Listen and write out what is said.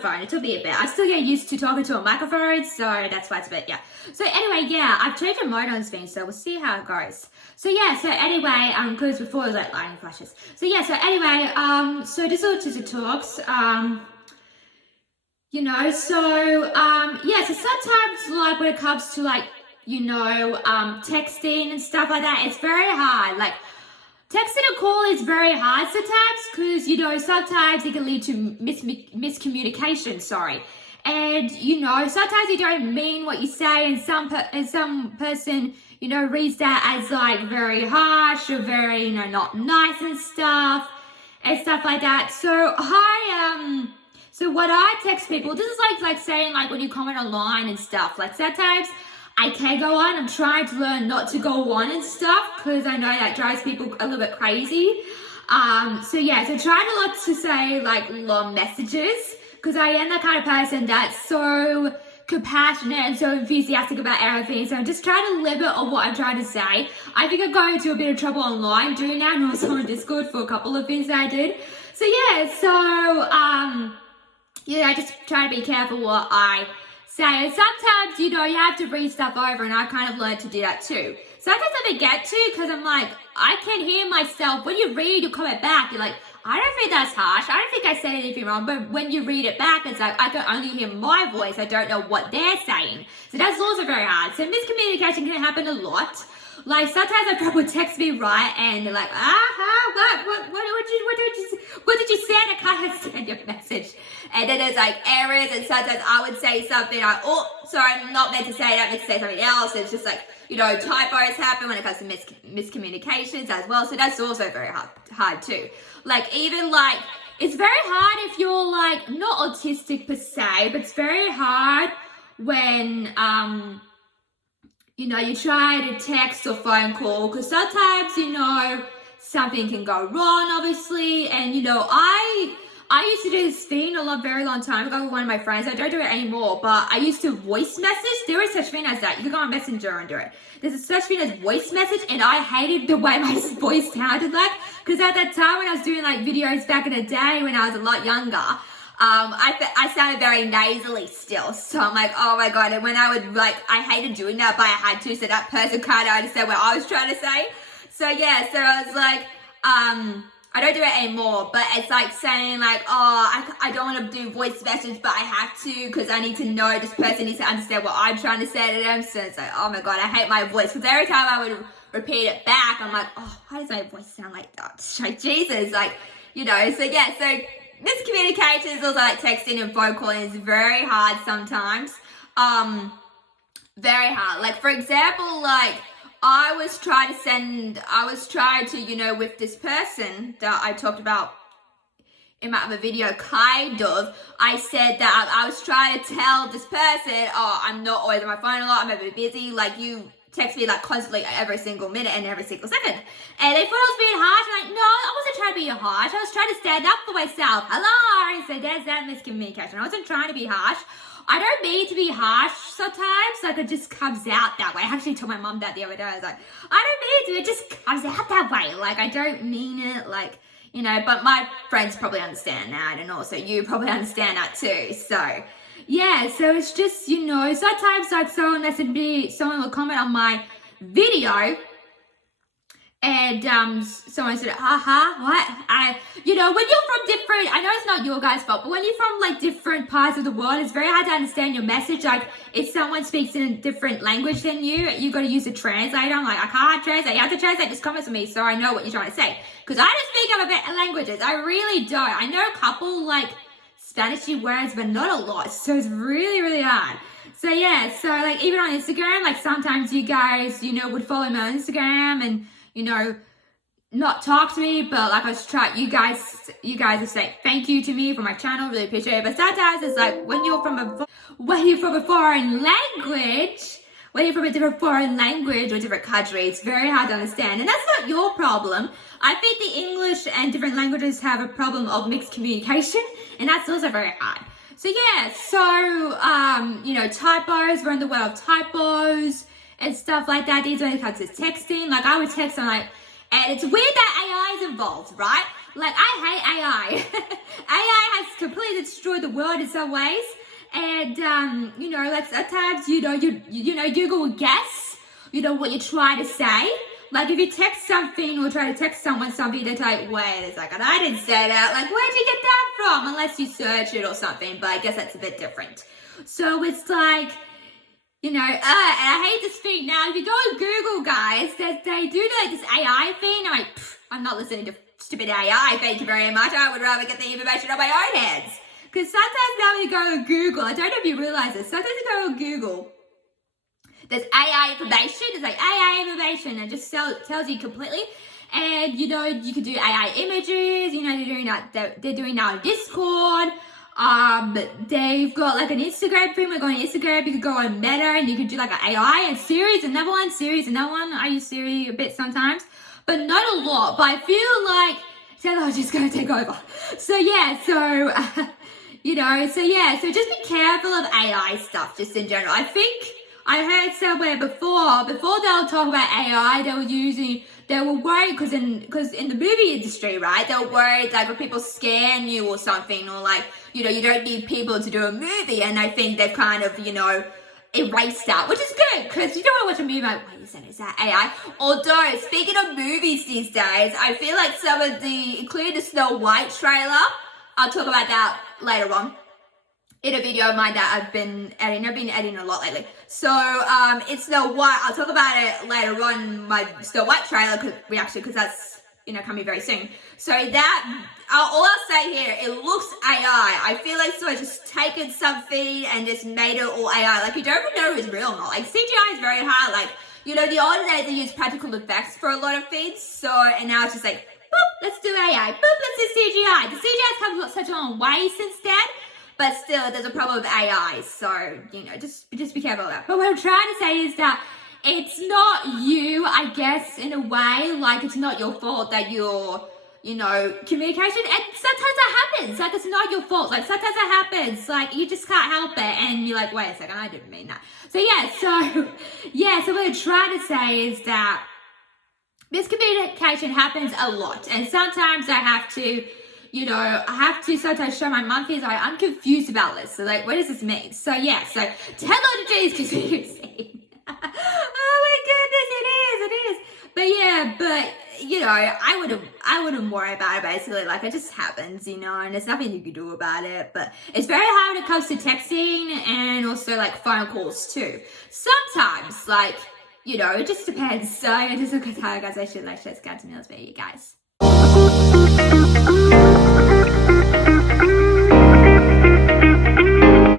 microphone. It took me a bit. I still get used to talking to a microphone, so that's why it's a bit, yeah. So anyway, yeah, I've changed the mode on this thing, so we'll see how it goes. So yeah, so anyway, because before it was like lightning flashes. So yeah, so anyway, so this Autism Talks, you know, so yeah, so sometimes like when it comes to like, you know, texting and stuff like that, it's very hard. Like texting a call is very hard sometimes because, you know, sometimes it can lead to miscommunication, sorry. And, you know, sometimes you don't mean what you say and some person, you know, reads that as like very harsh or very, you know, not nice and stuff like that. So so what I text people, this is like saying like when you comment online and stuff, like sometimes I can go on. I'm trying to learn not to go on and stuff because I know that drives people a little bit crazy. So yeah, so try not to say like long messages because I am the kind of person that's so compassionate and so enthusiastic about everything. So I'm just trying to limit on what I'm trying to say. I think I got into a bit of trouble online doing that and also on Discord for a couple of things that I did. So yeah, so yeah, I just try to be careful what I say. And sometimes, you know, you have to read stuff over, and I kind of learned to do that too. Sometimes I forget to because I'm like, I can hear myself. When you read your comment back, you're like, I don't think that's harsh. I don't think I said anything wrong. But when you read it back, it's like, I can only hear my voice. I don't know what they're saying. So that's also very hard. So miscommunication can happen a lot. Like sometimes a friend would text me, right, and they're like, what did you say? And I can't understand your message. And then there's like errors, and sometimes I would say something, sorry, I'm not meant to say that, I meant to say something else. It's just like, you know, typos happen when it comes to miscommunications as well. So that's also very hard too. Like even like, it's very hard if you're like, not autistic per se, but it's very hard when, you know, you try to text or phone call because sometimes, you know, something can go wrong, obviously. And, you know, I used to do this thing a very long time ago with one of my friends. I don't do it anymore, but I used to voice message. There is such thing as that. You can go on Messenger and do it. There's a such thing as voice message, and I hated the way my voice sounded like because at that time when I was doing like videos back in the day when I was a lot younger, I sounded very nasally still. So I'm like, oh my God. And when I would like, I hated doing that, but I had to. So that person kind of understand what I was trying to say. So yeah, so I was like, I don't do it anymore, but it's like saying like, I don't want to do voice message, but I have to because I need to know this person needs to understand what I'm trying to say to them. So it's like, oh my God, I hate my voice. Because every time I would repeat it back, I'm like, oh, why does my voice sound like that? It's like, Jesus, like, you know, so yeah, so miscommunication is also like texting and phone calling is very hard sometimes. Very hard. Like for example, like I was trying to, you know, with this person that I talked about in my other video, kind of, I said that I was trying to tell this person, I'm not always on my phone a lot, I'm a bit busy, like you text me like constantly every single minute and every single second. And they thought I was being harsh. I'm like, no, I wasn't trying to be harsh. I was trying to stand up for myself. Hello. So there's that miscommunication. I wasn't trying to be harsh. I don't mean to be harsh sometimes. Like it just comes out that way. I actually told my mom that the other day. I was like, I don't mean to. It just comes out that way. Like I don't mean it. Like, you know, but my friends probably understand that. And also you probably understand that too. So yeah, so it's just, you know, sometimes like someone will comment on my video and someone said, what? You know, when you're from different, I know it's not your guys' fault, but when you're from like different parts of the world, it's very hard to understand your message. Like if someone speaks in a different language than you got to use a translator. I'm like, I can't translate. You have to translate this comment to me so I know what you're trying to say. Because I don't speak other languages. I really don't. I know a couple like Spanishy words, but not a lot. So it's really, really hard. So yeah, so like even on Instagram, like sometimes you guys, you know, would follow me on Instagram and, you know, not talk to me, but like I was trying, you guys would say thank you to me for my channel, really appreciate it. But sometimes it's like when you're from a foreign language, when you're from a different foreign language or different country, it's very hard to understand. And that's not your problem. I think the English and different languages have a problem of mixed communication, and that's also very hard. So yeah, so, you know, typos, we're in the world of typos and stuff like that. These when it comes to texting, like I would text on like, and it's weird that AI is involved, right? Like, I hate AI. AI has completely destroyed the world in some ways. And, you know, like sometimes, you know, Google will guess, you know, what you're trying to say. Like, if you text something or try to text someone something, they're like, wait a second, I didn't say that. Like, where'd you get that from? Unless you search it or something, but I guess that's a bit different. So it's like, you know, and I hate this thing. Now, if you go on Google, guys, they do like this AI thing. I'm like, I'm not listening to stupid AI, thank you very much. I would rather get the information on my own hands. Because sometimes now when you go on Google, I don't know if you realize this, sometimes you go on Google, there's AI information, there's like AI information, and it just tells you completely. And, you know, you can do AI images, you know, they're doing now on Discord. They've got like an Instagram thing. We're going on Instagram. You could go on Meta and you could do like an AI and series, another one. I use Siri a bit sometimes, but not a lot. But I feel like technology's going to take over. So yeah, you know, so just be careful of AI stuff just in general. I think I heard somewhere before they'll talk about AI, they were worried because in the movie industry, right, they were worried like when people scan you or something, or like, you know, you don't need people to do a movie, and I think they've kind of, you know, erased that, which is good, because you don't want to watch a movie like, wait a second, is that AI? Although, speaking of movies these days, I feel like some of including the Snow White trailer, I'll talk about that later on in a video of mine that I've been editing a lot lately. So, it's Snow White. I'll talk about it later on, my Snow White trailer because that's, you know, coming very soon. So that, all I'll say here, it looks AI. I feel like someone just taken something and just made it all AI. Like, you don't even know it's real or not. Like, CGI is very hard. Like, you know, the older days they use practical effects for a lot of things. So, and now it's just like, boop, let's do AI. Boop, let's do CGI. The CGI's come such a long way since then. But still, there's a problem with AI, so, you know, just be careful of that. But what I'm trying to say is that it's not you, I guess, in a way. Like, it's not your fault that you're, you know, communication. And sometimes that happens. Like, it's not your fault. Like, sometimes that happens. Like, you just can't help it. And you're like, wait a second, I didn't mean that. So, so what I'm trying to say is that miscommunication happens a lot. And sometimes I have to, you know, I have to sometimes show my monkeys, like, I'm confused about this. So, like, what does this mean? So, yeah, so technology is confusing. Oh, my goodness, it is. But, you know, I wouldn't worry about it, basically. Like, it just happens, you know, and there's nothing you can do about it. But it's very hard when it comes to texting and also, like, phone calls, too. Sometimes, like, you know, it just depends. So, it just looks like, guys, I should, like, just get to know this video, guys.